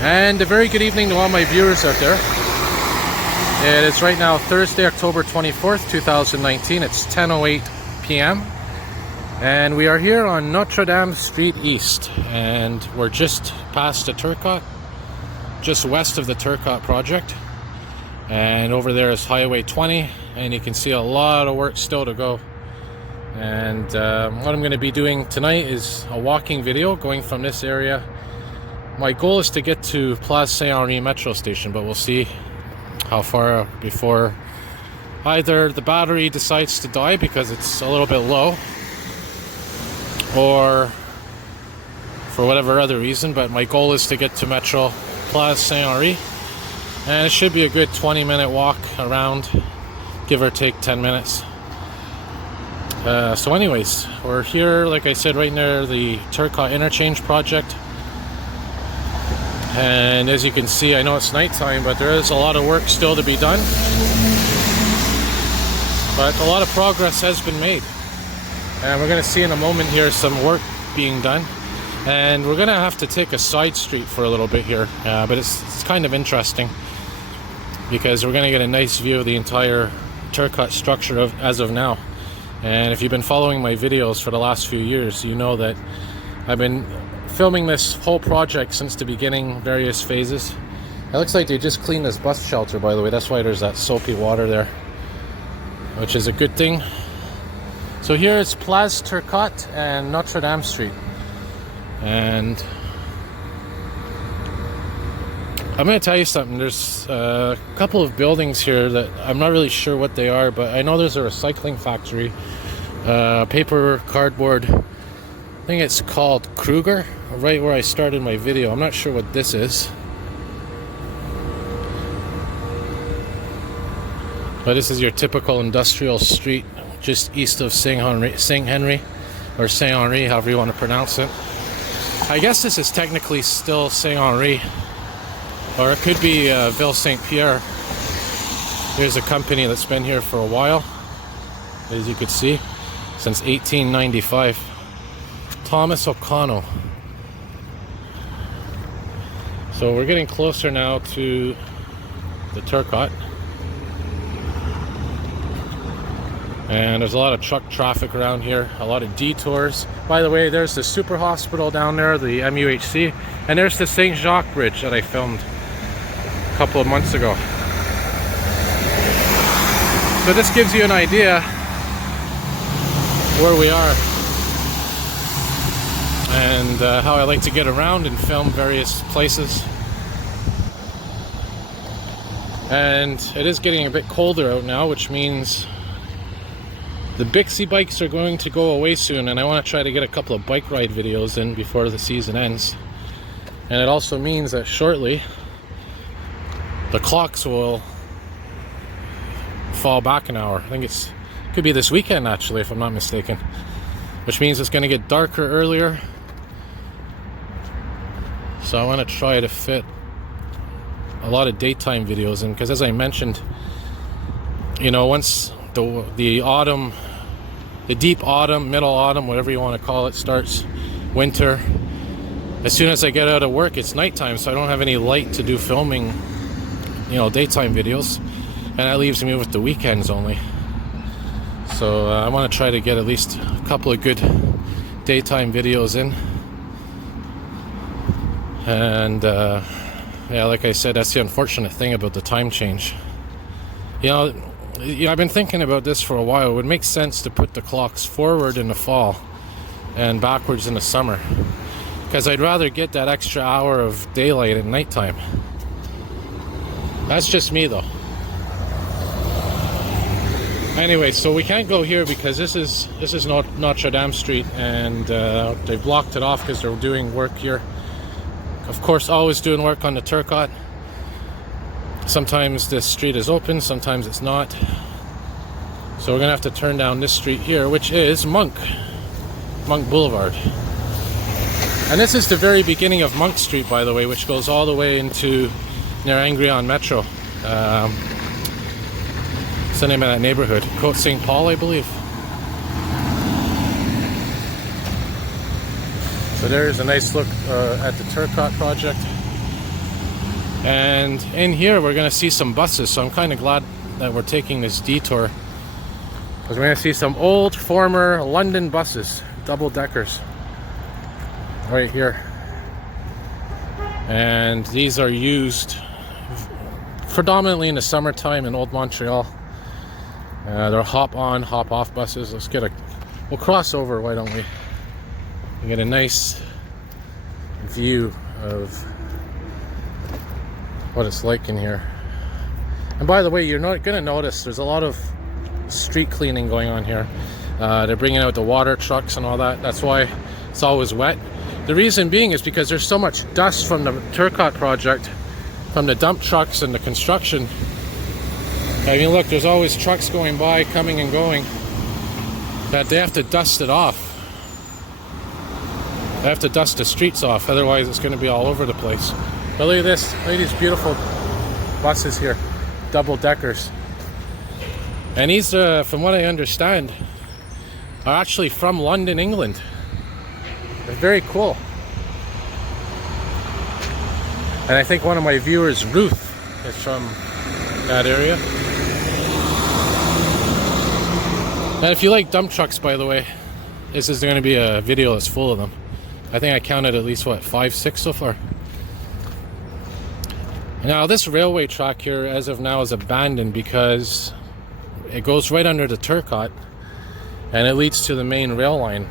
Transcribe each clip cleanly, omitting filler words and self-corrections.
And a very good evening to all my viewers out there. It is right now Thursday, October 24th, 2019. It's 10:08 p.m. and we are here on Notre-Dame Street East, and we're just past the Turcot, just west of the Turcot Project, and over there is Highway 20, and you can see a lot of work still to go. And what I'm going to be doing tonight is a walking video going from this area. My goal is to get to Place Saint-Henri metro station, but we'll see how far before either the battery decides to die because it's a little bit low, or for whatever other reason. But my goal is to get to Metro Place Saint-Henri, and it should be a good 20-minute walk around, give or take 10 minutes. So anyways, we're here, like I said, right near the Turcot Interchange project. And as you can see, I know it's nighttime, but there is a lot of work still to be done. But a lot of progress has been made. And we're going to see in a moment here some work being done. And we're going to have to take a side street for a little bit here. But it's kind of interesting because we're going to get a nice view of the entire Turcot structure as of now. And if you've been following my videos for the last few years, you know that I've been filming this whole project since the beginning, various phases. It looks like they just cleaned this bus shelter, by the way. That's why there's that soapy water there, which is a good thing. So here it's Place Turcot and Notre-Dame Street. And I'm going to tell you something. There's a couple of buildings here that I'm not really sure what they are, but I know there's a recycling factory, paper, cardboard. I think it's called Kruger, right where I started my video. I'm not sure what this is, but this is your typical industrial street just east of Saint-Henri, or Saint-Henri, however you want to pronounce it. I guess this is technically still Saint-Henri, or it could be Ville Saint-Pierre. There's a company that's been here for a while, as you could see, since 1895. Thomas O'Connell. So we're getting closer now to the Turcot, and there's a lot of truck traffic around here, a lot of detours. By the way, there's the super hospital down there, the MUHC, and there's the Saint Jacques Bridge that I filmed a couple of months ago. So this gives you an idea where we are and how I like to get around and film various places. And it is getting a bit colder out now, which means the Bixie bikes are going to go away soon, and I want to try to get a couple of bike ride videos in before the season ends. And it also means that shortly the clocks will fall back an hour. I think it could be this weekend, actually, if I'm not mistaken, which means it's going to get darker earlier. So I want to try to fit a lot of daytime videos in, because as I mentioned, you know, once the autumn, the deep autumn, middle autumn, whatever you want to call it, starts, winter, as soon as I get out of work, it's nighttime, so I don't have any light to do filming, you know, daytime videos, and that leaves me with the weekends only. So I want to try to get at least a couple of good daytime videos in. And yeah, like I said, that's the unfortunate thing about the time change. You know, I've been thinking about this for a while. It would make sense to put the clocks forward in the fall and backwards in the summer, because I'd rather get that extra hour of daylight at nighttime. That's just me, though. Anyway, so we can't go here because this is Notre-Dame Street, and they've blocked it off because they're doing work here. Of course, always doing work on the Turcot. Sometimes this street is open, sometimes it's not. So we're gonna have to turn down this street here, which is Monk Boulevard. And this is the very beginning of Monk Street, by the way, which goes all the way into near Angrion Metro. What's the name of that neighborhood? Côte St. Paul, I believe. So there's a nice look at the Turcot Project. And in here we're going to see some buses, so I'm kind of glad that we're taking this detour, because we're going to see some old former London buses, double-deckers, right here. And these are used predominantly in the summertime in Old Montreal. They're hop-on, hop-off buses. We'll cross over, why don't we? You get a nice view of what it's like in here. And by the way, you're not going to notice there's a lot of street cleaning going on here. They're bringing out the water trucks and all that. That's why it's always wet. The reason being is because there's so much dust from the Turcot Project, from the dump trucks and the construction. I mean, look, there's always trucks going by, coming and going, that they have to dust it off. They have to dust the streets off, otherwise it's going to be all over the place. But look at this, look at these beautiful buses here, double-deckers. And these, from what I understand, are actually from London, England. They're very cool. And I think one of my viewers, Ruth, is from that area. And if you like dump trucks, by the way, this is going to be a video that's full of them. I think I counted at least, what, 5, 6 so far. Now this railway track here as of now is abandoned because it goes right under the Turcot and it leads to the main rail line.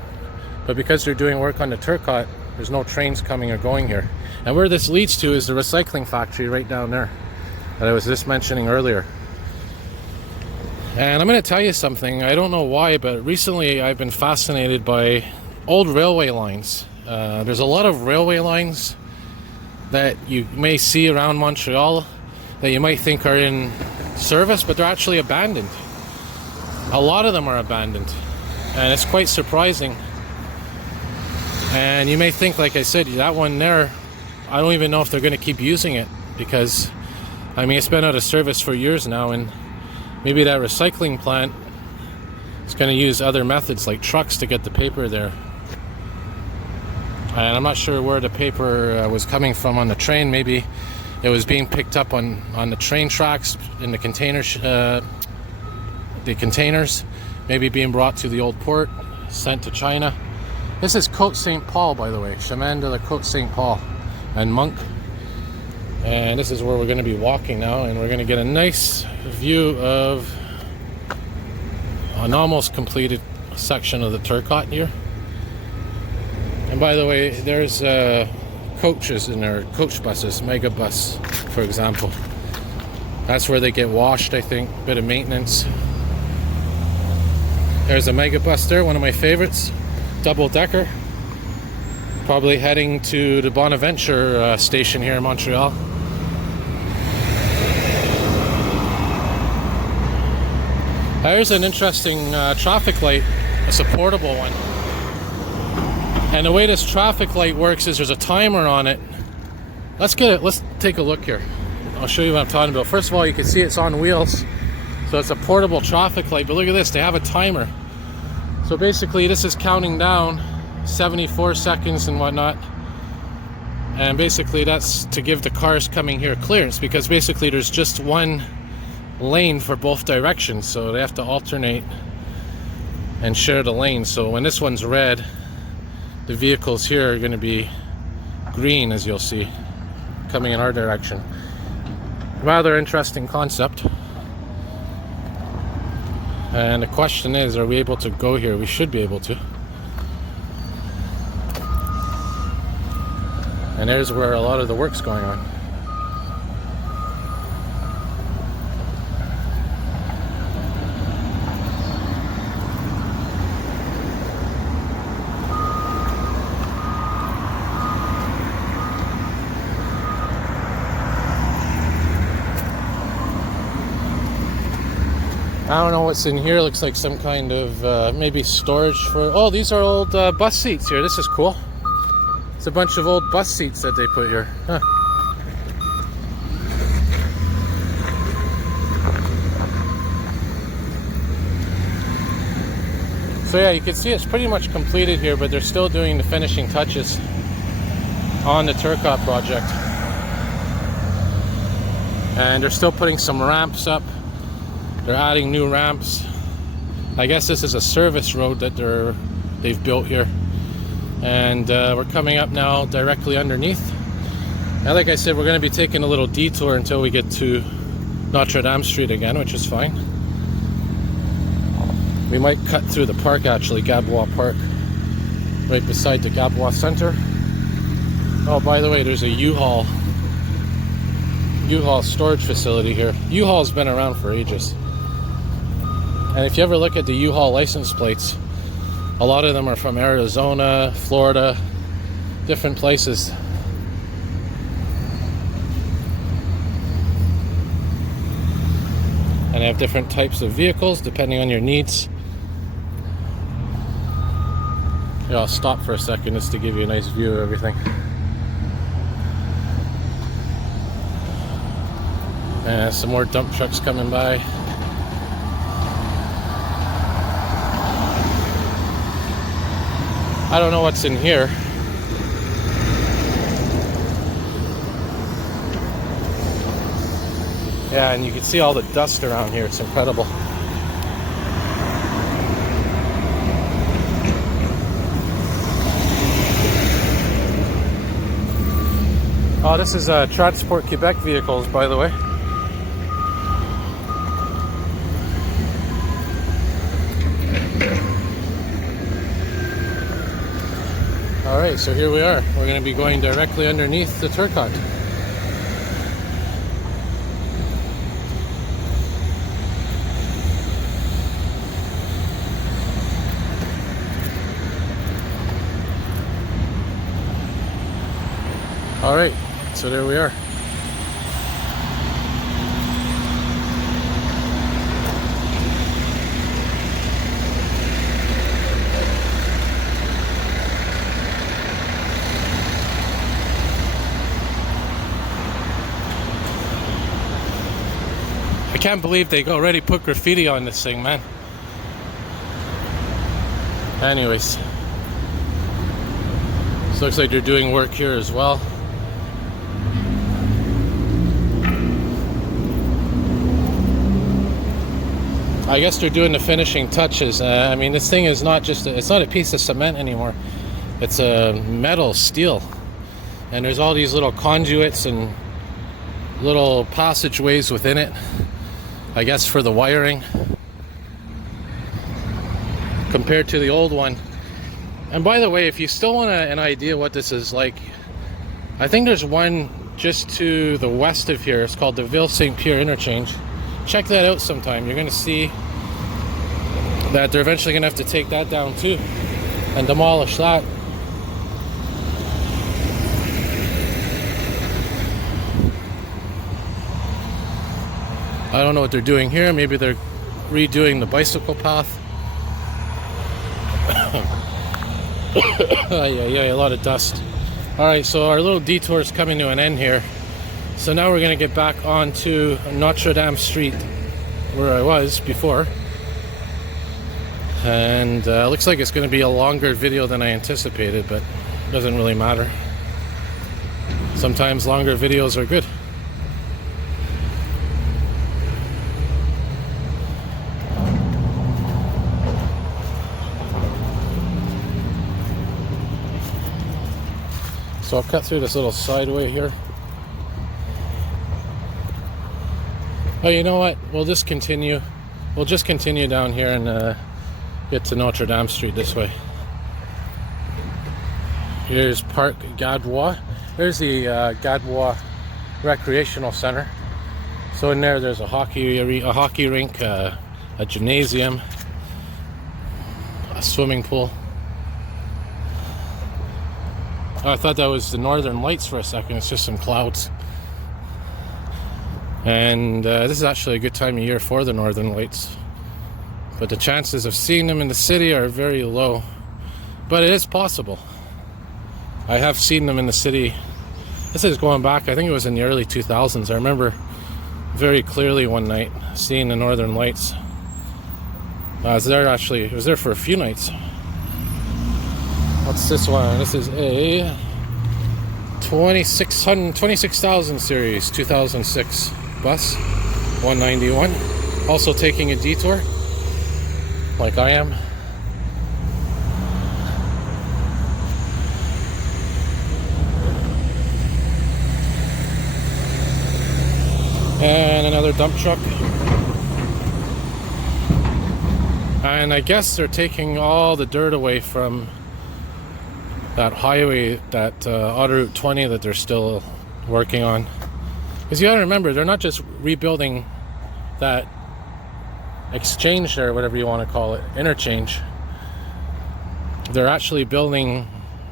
But because they're doing work on the Turcot, there's no trains coming or going here. And where this leads to is the recycling factory right down there that I was just mentioning earlier. And I'm going to tell you something, I don't know why, but recently I've been fascinated by old railway lines. There's a lot of railway lines that you may see around Montreal that you might think are in service, but they're actually abandoned. A lot of them are abandoned, and it's quite surprising. And you may think, like I said, that one there, I don't even know if they're going to keep using it, because I mean, it's been out of service for years now, and maybe that recycling plant is going to use other methods like trucks to get the paper there. And I'm not sure where the paper was coming from on the train. Maybe it was being picked up on the train tracks in the containers, maybe being brought to the old port, sent to China. This is Côte Saint Paul, by the way, Chemin de la Côte Saint Paul and Monk. And this is where we're going to be walking now, and we're going to get a nice view of an almost completed section of the Turcot here. And by the way, there's coaches in there, coach buses, mega bus, for example. That's where they get washed, I think, bit of maintenance. There's a mega bus there, one of my favorites, double-decker. Probably heading to the Bonaventure station here in Montreal. There's an interesting traffic light. It's a portable one. And the way this traffic light works is there's a timer on it. Let's take a look here. I'll show you what I'm talking about. First of all, you can see it's on wheels. So it's a portable traffic light, but look at this, they have a timer. So basically this is counting down 74 seconds and whatnot. And basically that's to give the cars coming here clearance, because basically there's just one lane for both directions. So they have to alternate and share the lane. So when this one's red, the vehicles here are going to be green, as you'll see, coming in our direction. Rather interesting concept. And the question is, are we able to go here? We should be able to. And there's where a lot of the work's going on. I don't know what's in here. Looks like some kind of maybe storage for... Oh, these are old bus seats here. This is cool. It's a bunch of old bus seats that they put here. Huh. So yeah, you can see it's pretty much completed here, but they're still doing the finishing touches on the Turcot project. And they're still putting some ramps up. They're adding new ramps. I guess this is a service road that they've built here. And we're coming up now directly underneath. And like I said, we're going to be taking a little detour until we get to Notre-Dame Street again, which is fine. We might cut through the park actually, Gabois Park, right beside the Gabois Center. Oh, by the way, there's a U-Haul storage facility here. U-Haul's been around for ages. And if you ever look at the U-Haul license plates, a lot of them are from Arizona, Florida, different places. And they have different types of vehicles depending on your needs. Yeah, I'll stop for a second just to give you a nice view of everything. And some more dump trucks coming by. I don't know what's in here. Yeah, and you can see all the dust around here. It's incredible. Oh, this is Transport Quebec vehicles, by the way. Alright, so here we are. We're going to be going directly underneath the Turcot. Alright, so there we are. I can't believe they already put graffiti on this thing, man. Anyways, this looks like they're doing work here as well. I guess they're doing the finishing touches. I mean, this thing is not just it's not a piece of cement anymore. It's a metal steel. And there's all these little conduits and little passageways within it, I guess for the wiring, compared to the old one. And by the way, if you still want an idea what this is like, I think there's one just to the west of here. It's called the Ville-Saint-Pierre interchange. Check that out sometime. You're going to see that they're eventually going to have to take that down too and demolish that. I don't know what they're doing here. Maybe they're redoing the bicycle path. Yeah, a lot of dust. Alright, so our little detour is coming to an end here. So now we're going to get back onto Notre-Dame Street, where I was before. And looks like it's going to be a longer video than I anticipated, but it doesn't really matter. Sometimes longer videos are good. So I'll cut through this little sideway here. Oh, you know what? We'll just continue. We'll just continue down here and get to Notre-Dame Street this way. Here's Parc Gabois. There's the Gabois Recreational Center. So in there's a hockey rink, a gymnasium, a swimming pool. Oh, I thought that was the Northern Lights for a second. It's just some clouds. And this is actually a good time of year for the Northern Lights. But the chances of seeing them in the city are very low. But it is possible. I have seen them in the city. This is going back, I think it was in the early 2000s. I remember very clearly one night seeing the Northern Lights. I was there for a few nights. What's this one? This is a 26,000 series, 2006 bus 191, also taking a detour like I am. And another dump truck. And I guess they're taking all the dirt away from that highway, that Autoroute 20 that they're still working on. Because you gotta remember, they're not just rebuilding that exchange there, whatever you want to call it, interchange. They're actually rebuilding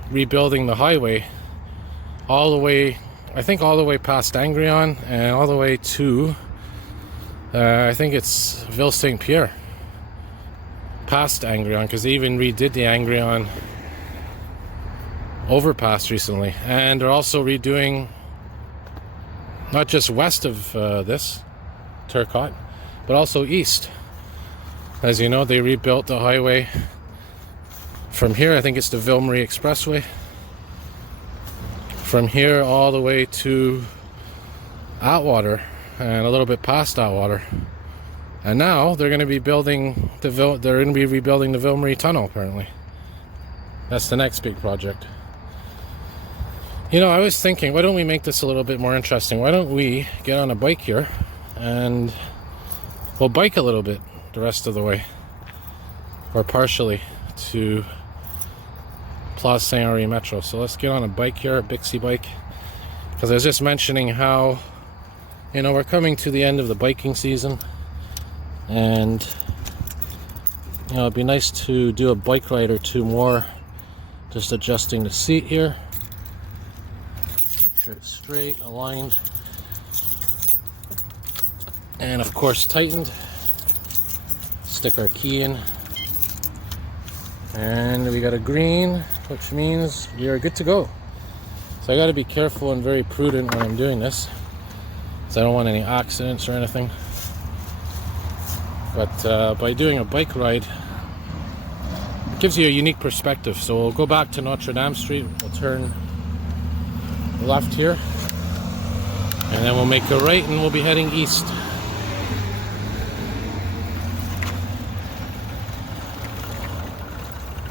the highway all the way, I think all the way past Angrion and all the way to, I think it's Ville Saint-Pierre. Past Angrion, because they even redid the Angrion overpass recently. And they're also redoing, not just west of this, Turcot, but also east. As you know, they rebuilt the highway from here, I think it's the Ville-Marie Expressway. From here all the way to Atwater and a little bit past Atwater. And now they're going to be rebuilding the Ville-Marie Tunnel, apparently. That's the next big project. You know, I was thinking, why don't we make this a little bit more interesting? Why don't we get on a bike here and we'll bike a little bit the rest of the way, or partially, to Place Saint-Henri Metro. So let's get on a bike here, a Bixie bike, because I was just mentioning how, you know, we're coming to the end of the biking season, and you know, it'd be nice to do a bike ride or two more, just adjusting the seat here, make sure it's straight, aligned, and of course tightened. Stick our key in, and we got a green, which means we are good to go. So I got to be careful and very prudent when I'm doing this, because I don't want any accidents or anything. But by doing a bike ride, it gives you a unique perspective. So we'll go back to Notre-Dame Street, we'll turn left here, and then we'll make a right and we'll be heading east.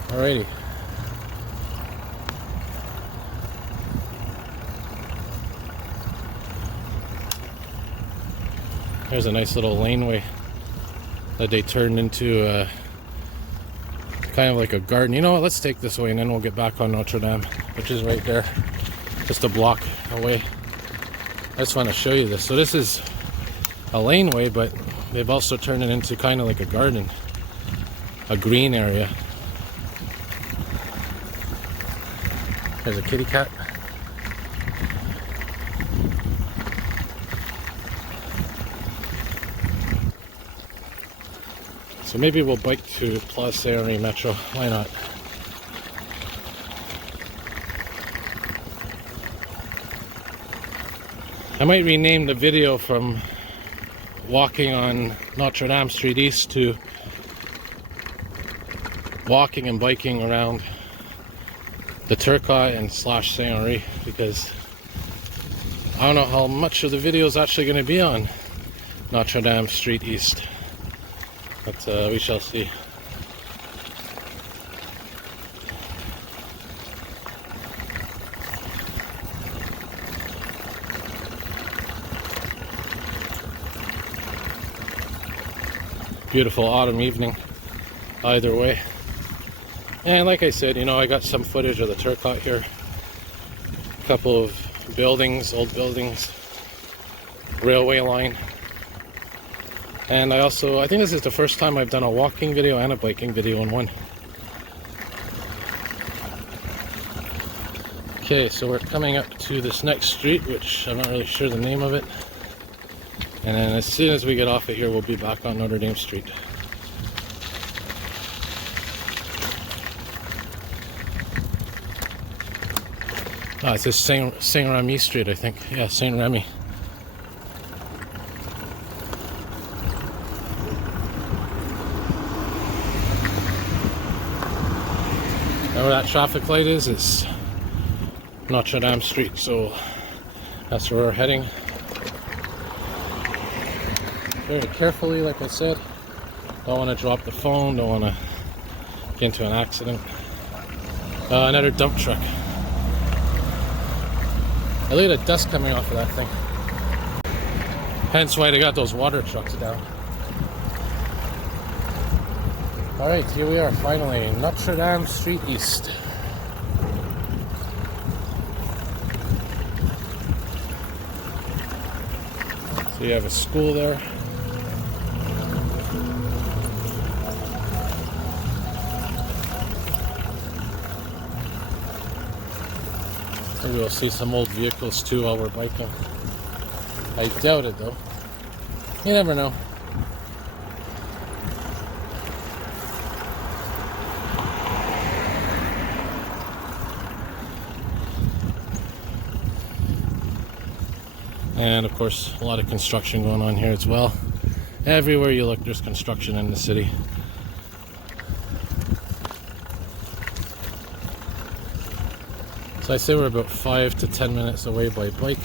Alrighty. There's a nice little laneway that they turned into kind of like a garden. You know what, let's take this way and then we'll get back on Notre-Dame, which is right there, just a block away. I just want to show you this. So this is a laneway, but they've also turned it into kind of like a garden, a green area. There's a kitty cat. So maybe we'll bike to Place Saint-Henri Metro. Why not? I might rename the video from walking on Notre-Dame Street East to walking and biking around the Turcot and / Saint-Henri, because I don't know how much of the video is actually going to be on Notre-Dame Street East, but we shall see. Beautiful autumn evening either way. And like I said, you know, I got some footage of the Turcot here. A couple of buildings, old buildings, railway line. And I think this is the first time I've done a walking video and a biking video in one. Okay, so we're coming up to this next street, which I'm not really sure the name of it. And then as soon as we get off of here, we'll be back on Notre-Dame Street. Ah, it says Saint-Henri Street, I think. Yeah, Saint-Remy. And where that traffic light is, it's Notre-Dame Street, so that's where we're heading. very carefully, like I said. Don't want to drop the phone, don't want to get into an accident. Another dump truck. I look at the dust coming off of that thing. Hence why they got those water trucks down. Alright, here we are finally, Notre-Dame Street East. So you have a school there. Maybe we'll see some old vehicles too while we're biking. I doubt it though. You never know. And of course, a lot of construction going on here as well. Everywhere you look, there's construction in the city. So I say we're about 5 to 10 minutes away by bike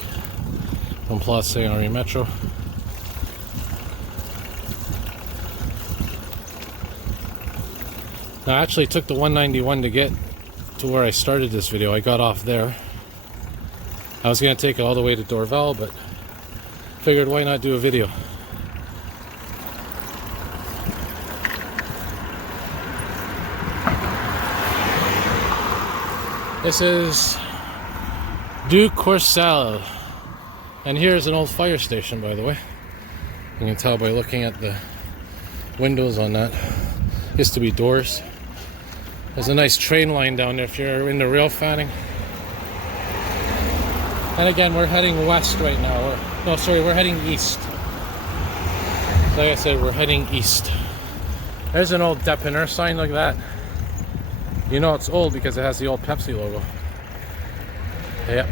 from Place Saint-Henri Metro. Now I actually took the 191 to get to where I started this video. I got off there. I was going to take it all the way to Dorval, but figured why not do a video. This is Du Corsal, and here's an old fire station, by the way. You can tell by looking at the windows on that. Used to be doors. There's a nice train line down there if you're into rail fanning. And again, we're heading west right now. We're heading east. Like I said, we're heading east. There's an old Depiner sign like that. You know it's old because it has the old Pepsi logo. Yep.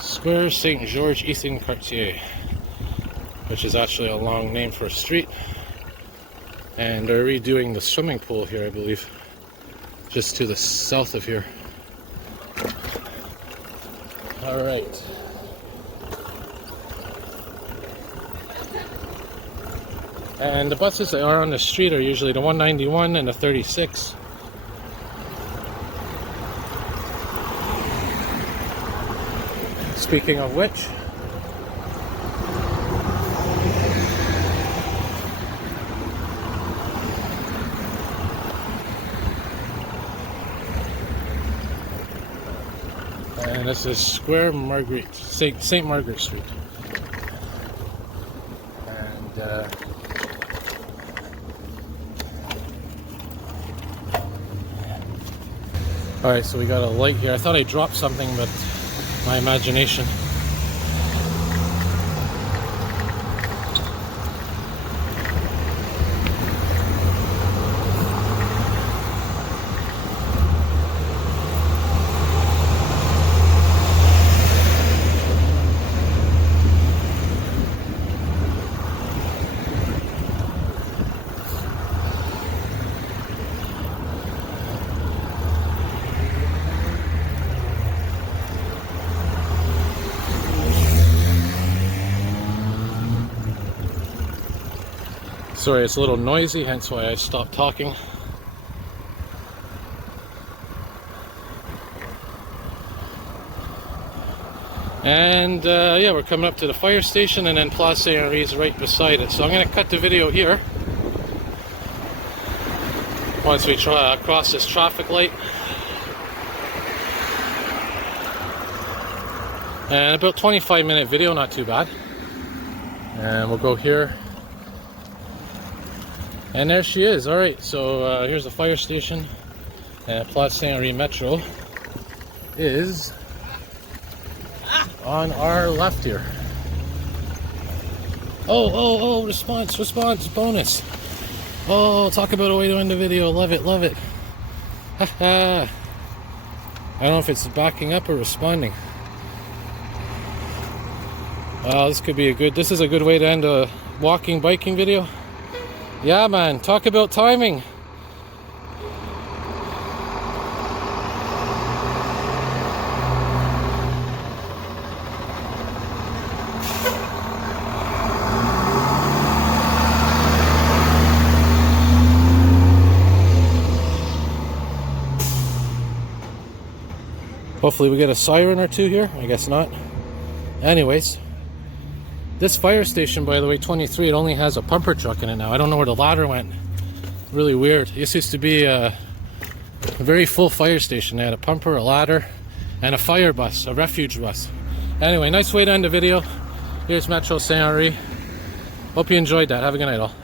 Square Saint-Georges Quartier, which is actually a long name for a street. And they're redoing the swimming pool here, I believe, just to the south of here. All right. And the buses that are on the street are usually the 191 and the 36. Speaking of which, and this is Square Marguerite, Saint Margaret Street. And alright, so we got a light here. I thought I dropped something, but my imagination. Sorry, it's a little noisy, hence why I stopped talking. And yeah, we're coming up to the fire station, and then Place Saint-Henri is right beside it. So I'm going to cut the video here once we try cross this traffic light. And about 25-minute video, not too bad. And we'll go here. And there she is. Alright, so here's the fire station. And Place Saint-Henri Metro is on our left here. Oh, response, bonus. Oh, talk about a way to end the video. Love it. Haha. I don't know if it's backing up or responding. This is a good way to end a biking video. Yeah, man, talk about timing. Hopefully we get a siren or two here. I guess not. Anyways, this fire station, by the way, 23, it only has a pumper truck in it now. I don't know where the ladder went. Really weird. This used to be a very full fire station. They had a pumper, a ladder, and a fire bus, a refuge bus. Anyway, nice way to end the video. Here's Metro Saint-Henri. Hope you enjoyed that. Have a good night all.